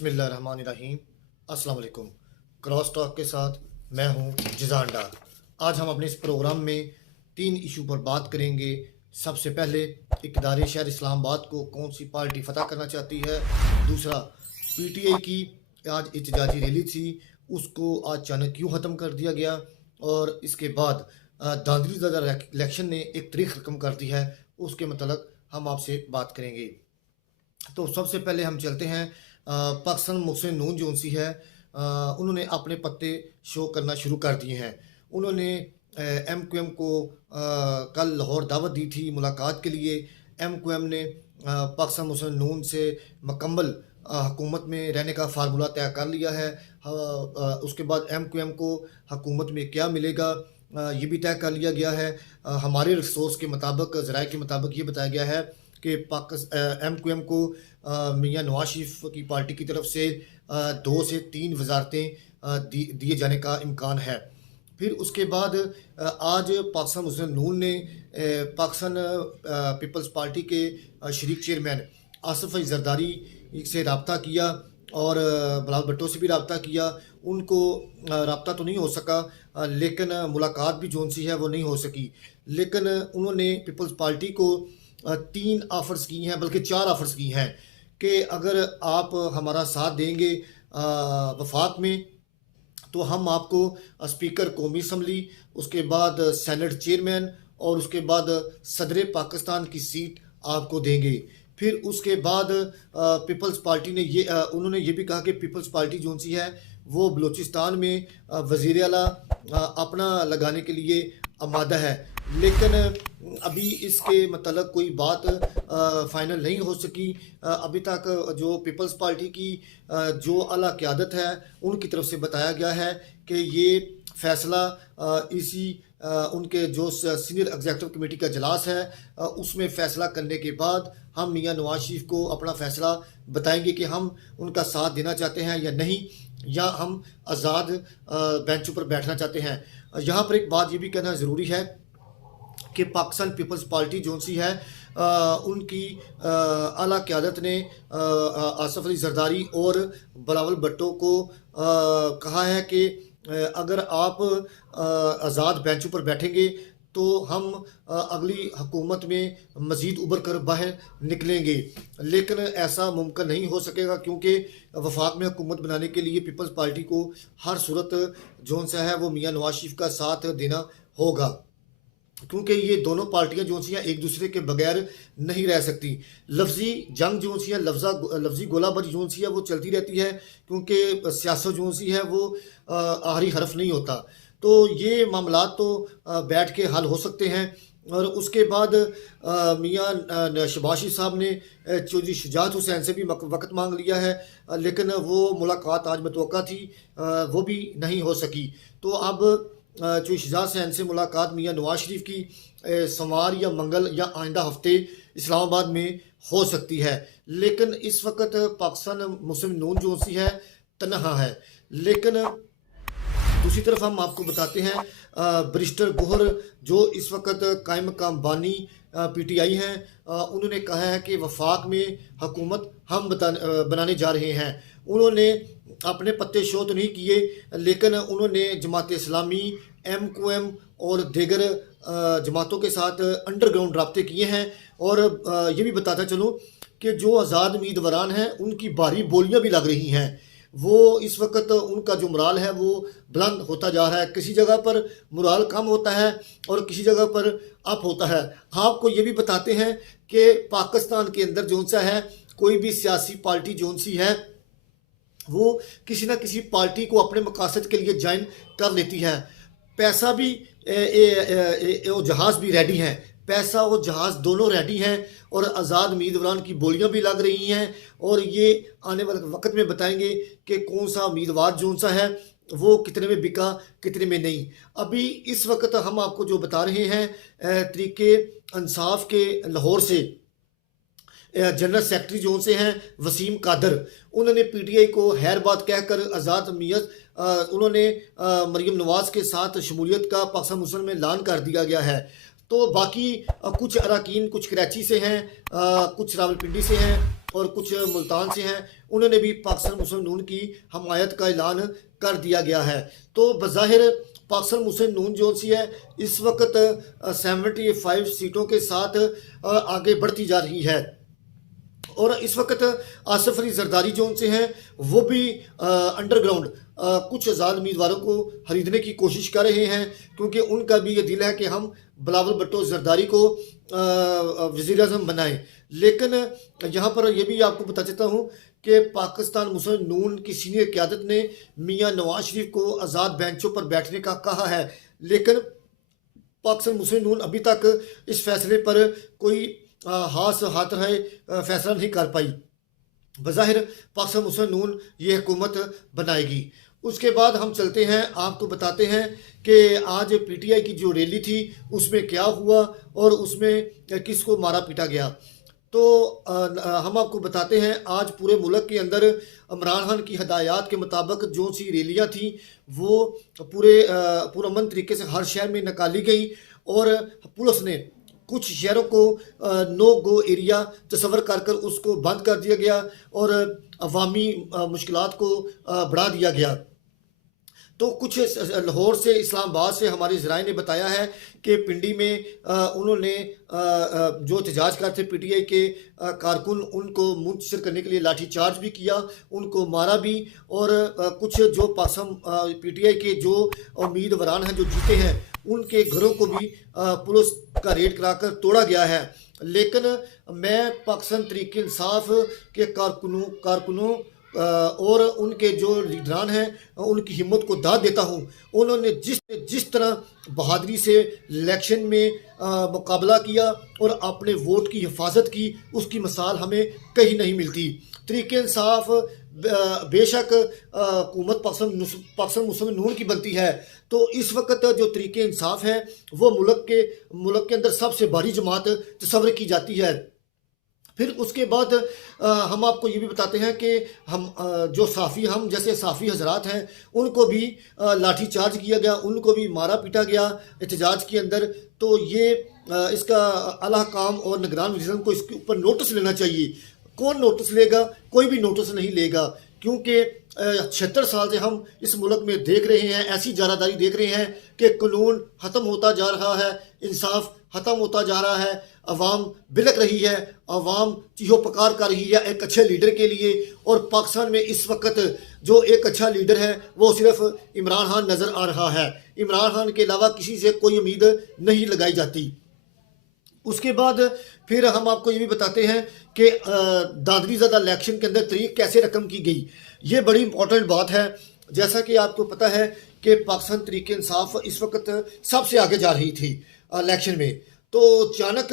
बिस्मिल्लाहिर्रहमानिर्रहीम। अस्सलाम वालेकुम। क्रॉस टॉक के साथ मैं हूं जिजान डार। आज हम अपने इस प्रोग्राम में 3 इशू पर बात करेंगे। सबसे पहले इक़्तिदार शहर इस्लामाबाद को कौन सी पार्टी फतह करना चाहती है। दूसरा, पीटीआई की आज एहतजाजी रैली थी, उसको आज अचानक क्यों ख़त्म कर दिया गया। और इसके बाद दादरी ज़दा इलेक्शन ने एक तारीख रकम कर दी है, उसके मतलब हम आपसे बात करेंगे। तो सबसे पहले हम चलते हैं पाकिस्तान मुस्लिम नून जो सी है, उन्होंने अपने पत्ते शो करना शुरू कर दिए हैं। उन्होंने MQM को कल लाहौर दावत दी थी मुलाकात के लिए। MQM ने पाकिस्तान मुस्लिम नून से मुकम्मल हुकूमत में रहने का फार्मूला तय कर लिया है। उसके बाद MQM को हुकूमत में क्या मिलेगा ये भी तय कर लिया गया है। हमारे रिसोर्स के मुताबिक, ज़राए के मुताबिक ये बताया गया है कि MQM को मियां नवाज शरीफ की पार्टी की तरफ से 2 से 3 वजारतें दिए जाने का इम्कान है। फिर उसके बाद आज पाकिस्तान मुस्लिम नून ने पाकिस्तान पीपल्स पार्टी के शरीक चेयरमैन आसिफ अली जरदारी से रब्ता किया और बिलावल भुट्टो से भी रब्ता किया। उनको रब्ता तो नहीं हो सका, लेकिन मुलाकात भी जोन सी है वो नहीं हो सकी। लेकिन उन्होंने पीपल्स पार्टी को 3 ऑफ़र्स की हैं, बल्कि 4 ऑफ़र्स की हैं कि अगर आप हमारा साथ देंगे वफाक में तो हम आपको स्पीकर कौमी असम्बली, उसके बाद सेनेट चेयरमैन और उसके बाद सदर पाकिस्तान की सीट आपको देंगे। फिर उसके बाद पीपल्स पार्टी ने उन्होंने ये भी कहा कि पीपल्स पार्टी जो सी है वो बलूचिस्तान में वज़ीर आला अपना लगाने के लिए आमादा है। लेकिन अभी इसके मतलब कोई बात फाइनल नहीं हो सकी। अभी तक जो पीपल्स पार्टी की जो आला क़यादत है उनकी तरफ से बताया गया है कि ये फ़ैसला उनके जो सीनियर एग्जीक्यूटिव कमेटी का इजलास है उसमें फ़ैसला करने के बाद हम मियां नवाज शरीफ को अपना फ़ैसला बताएंगे कि हम उनका साथ देना चाहते हैं या नहीं, या हम आज़ाद बेंचों पर बैठना चाहते हैं। यहाँ पर एक बात ये भी कहना ज़रूरी है कि पाकिस्तान पीपल्स पार्टी जो सी है उनकी आला क़यादत ने आसिफ अली जरदारी और बिलावल भुट्टो को कहा है कि अगर आप आज़ाद बेंचों पर बैठेंगे तो हम अगली हुकूमत में मज़ीद उभर कर बाहर निकलेंगे। लेकिन ऐसा मुमकिन नहीं हो सकेगा, क्योंकि वफाक में हुकूमत बनाने के लिए पीपल्स पार्टी को हर सूरत जो सा है वो मियां नवाज शरीफ का साथ देना होगा, क्योंकि ये दोनों पार्टियां जो सी हैं एक दूसरे के बगैर नहीं रह सकती। लफ्ज़ी जंग जो सी है, लफ्ज़ी गोलाबारी जो सी है वो चलती रहती है, क्योंकि सियासत जो सी है वो आखिरी हरफ नहीं होता। तो ये मामला तो बैठ के हल हो सकते हैं। और उसके बाद मियां शहबाज शरीफ साहब ने चौधरी शुजात हुसैन से भी वक्त मांग लिया है, लेकिन वो मुलाकात आज मतवक्का थी, वो भी नहीं हो सकी। तो अब चौधरी शुजात हुसैन से मुलाकात मियां नवाज शरीफ की सोमवार या मंगल या आइंदा हफ्ते इस्लामाबाद में हो सकती है। लेकिन इस वक्त पाकिस्तान मुस्लिम नून जो सी है तनहा है। लेकिन दूसरी तरफ हम आपको बताते हैं बैरिस्टर गोहर जो इस वक्त कायम मकाम बानी PTI हैं, उन्होंने कहा है कि वफाक में हुकूमत हम बनाने जा रहे हैं। उन्होंने अपने पत्ते शो तो नहीं किए, लेकिन उन्होंने जमात इस्लामी, MQM और दीगर जमातों के साथ अंडरग्राउंड रब्ते किए हैं। और ये भी बताता चलूँ कि जो आज़ाद उम्मीदवारान हैं उनकी भारी बोलियाँ भी लग रही हैं। वो इस वक्त उनका जो मुराल है वो बुलंद होता जा रहा है। किसी जगह पर मुराल कम होता है और किसी जगह पर अप होता है। आपको ये भी बताते हैं कि पाकिस्तान के अंदर जो सा है कोई भी सियासी पार्टी जो सी है वो किसी न किसी पार्टी को अपने मकासद के लिए ज्वाइन कर लेती है। पैसा भी वो जहाज़ भी रेडी हैं, पैसा और जहाज़ दोनों रेडी हैं और आज़ाद उम्मीदवार की बोलियां भी लग रही हैं। और ये आने वाले वक्त में बताएंगे कि कौन सा उम्मीदवार जो सा है वो कितने में बिका, कितने में नहीं। अभी इस वक्त हम आपको जो बता रहे हैं तरीके इंसाफ के लाहौर से जनरल सेक्रेटरी जो से हैं वसीम कादर, उन्होंने PTI को हैर बात कहकर आज़ाद अमीयत उन्होंने मरीम नवाज के साथ शमूलियत का पाकिस्तान मुस्लिम में ऐलान कर दिया गया है। तो बाकी कुछ अरकान कुछ कराची से हैं, कुछ रावलपिंडी से हैं और कुछ मुल्तान से हैं, उन्होंने भी पाकिस्तान मुस्लिम नून की हमायत का ऐलान कर दिया गया है। तो बज़ाहिर पाकिस्तान मुस्लिम नून जो सी है इस वक्त 75 सीटों के साथ आगे बढ़ती जा रही है। और इस वक्त आसिफ अली जरदारी जो उनसे हैं वो भी अंडरग्राउंड कुछ आज़ाद उम्मीदवारों को खरीदने की कोशिश कर रहे हैं, क्योंकि उनका भी ये दिल है कि हम बिलावल भुट्टो जरदारी को वज़ीर आज़म बनाएं। लेकिन यहाँ पर यह भी आपको बता देता हूँ कि पाकिस्तान मुस्लिम नून की सीनियर क़यादत ने मियाँ नवाज शरीफ को आज़ाद बेंचों पर बैठने का कहा है, लेकिन पाकिस्तान मुस्लिम नून अभी तक इस फैसले पर कोई हाथ रहे फैसला नहीं कर पाई। बज़ाहिर पाकिस्तान मुस्लिम नून ये हुकूमत बनाएगी। उसके बाद हम चलते हैं, आपको बताते हैं कि आज पीटीआई की जो रैली थी उसमें क्या हुआ और उसमें किसको मारा पीटा गया। तो हम आपको बताते हैं आज पूरे मुल्क के अंदर इमरान खान की हदायत के मुताबिक जो सी रैलियाँ थी वो पुरअमन तरीके से हर शहर में निकाली गई और पुलिस ने कुछ शहरों को नो गो एरिया तस्वर कर उसको बंद कर दिया गया और अवामी मुश्किलात को बढ़ा दिया गया। तो कुछ लाहौर से, इस्लामाबाद से हमारे ज़राए ने बताया है कि पिंडी में उन्होंने जो एहतजाज कर थे पीटीआई के कारकुन, उनको मुंतशिर करने के लिए लाठी चार्ज भी किया, उनको मारा भी। और कुछ जो पीटीआई के जो उम्मीदवार हैं जो जीते हैं उनके घरों को भी पुलिस का रेड कराकर तोड़ा गया है। लेकिन मैं पाकिस्तान तहरीक इंसाफ के कारकुनों और उनके जो लीडरान हैं उनकी हिम्मत को दाद देता हूँ। उन्होंने जिस तरह बहादुरी से इलेक्शन में मुकाबला किया और अपने वोट की हिफाजत की, उसकी मिसाल हमें कहीं नहीं मिलती। तहरीक इंसाफ बेशक हुकूमत पाकिस्तान मुस्लिम नून की बनती है, तो इस वक्त जो तहरीक इंसाफ है वो मुल्क के अंदर सबसे बड़ी जमात तस्वर की जाती है। फिर उसके बाद हम आपको ये भी बताते हैं कि हम जो हम जैसे साफ़ी हजरात हैं उनको भी लाठी चार्ज किया गया, उनको भी मारा पीटा गया एहतजाज के अंदर। तो ये इसका आला काम और निगरान वज़ीर को इसके ऊपर नोटिस लेना चाहिए। कौन नोटिस लेगा? कोई भी नोटिस नहीं लेगा, क्योंकि 76 साल से हम इस मुल्क में देख रहे हैं, ऐसी जारादारी देख रहे हैं कि कानून ख़त्म होता जा रहा है, इंसाफ ख़त्म होता जा रहा है, अवाम बिलक रही है, अवाम चीहो पकार कर रही है एक अच्छे लीडर के लिए। और पाकिस्तान में इस वक्त जो एक अच्छा लीडर है वो सिर्फ इमरान खान नज़र आ रहा है। इमरान खान के अलावा किसी से कोई उम्मीद नहीं लगाई जाती। उसके बाद फिर हम आपको ये भी बताते हैं कि दादरीज़ादा इलेक्शन के अंदर तारीख कैसे रकम की गई। ये बड़ी इंपॉर्टेंट बात है। जैसा कि आपको पता है कि पाकिस्तान तहरीक इंसाफ इस वक्त सबसे आगे जा रही थी इलेक्शन में, तो अचानक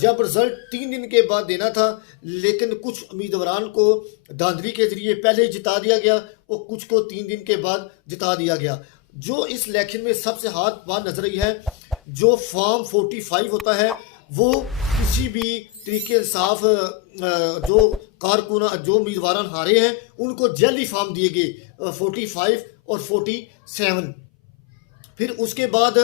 जब रिज़ल्ट 3 दिन के बाद देना था, लेकिन कुछ उम्मीदवारों को धांधली के ज़रिए पहले ही जिता दिया गया और कुछ को 3 दिन के बाद जिता दिया गया। जो इस इलेक्शन में सबसे हाथ बात नजर आई है, जो फॉर्म 45 होता है वो किसी भी तरीके इंसाफ जो कारकुन जो उम्मीदवार हारे हैं उनको जल्दी फॉर्म दिए गए 45 और 47। फिर उसके बाद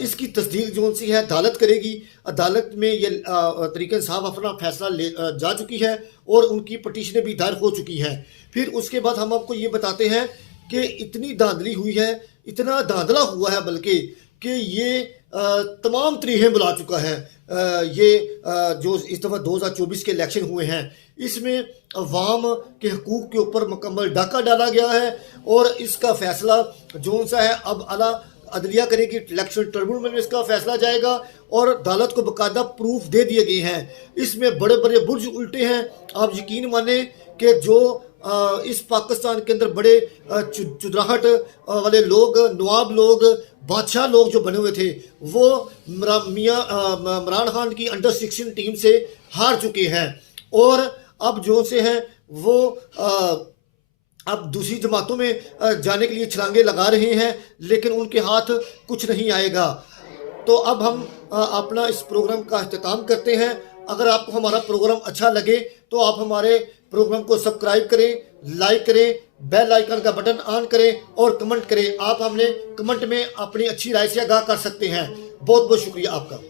इसकी तस्दीक जो सी है अदालत करेगी। अदालत में ये तरीके इंसाफ अपना फैसला ले जा चुकी है और उनकी पटिशनें भी दायर हो चुकी हैं। फिर उसके बाद हम आपको ये बताते हैं कि इतनी धांधली हुई है, इतना धांधला हुआ है बल्कि कि ये तमाम तरीक़ें बुला चुका है। ये जो इस दफ़ा 2024 के इलेक्शन हुए हैं इसमें अवाम के हकूक़ के ऊपर मुकम्मल डाका डाला गया है और इसका फ़ैसला जो सा है अब आला अदलिया करेगी, इलेक्शन ट्रिब्यूनल में इसका फैसला जाएगा और अदालत को बाकायदा प्रूफ दे दिए गए हैं। इसमें बड़े बड़े बुर्ज उल्टे हैं। आप यकीन माने कि जो इस पाकिस्तान के अंदर बड़े चुदराहट वाले लोग, नवाब लोग, बादशाह लोग जो बने हुए थे वो मियाँ इमरान खान की अंडर 16 टीम से हार चुके हैं और अब जो से हैं वो अब दूसरी जमातों में जाने के लिए छलांगे लगा रहे हैं, लेकिन उनके हाथ कुछ नहीं आएगा। तो अब हम अपना इस प्रोग्राम का अख्ताम करते हैं। अगर आपको हमारा प्रोग्राम अच्छा लगे तो आप हमारे प्रोग्राम को सब्सक्राइब करें, लाइक करें, बेल आइकन का बटन ऑन करें और कमेंट करें। आप हमने कमेंट में अपनी अच्छी राय से आगाह कर सकते हैं। बहुत बहुत शुक्रिया आपका।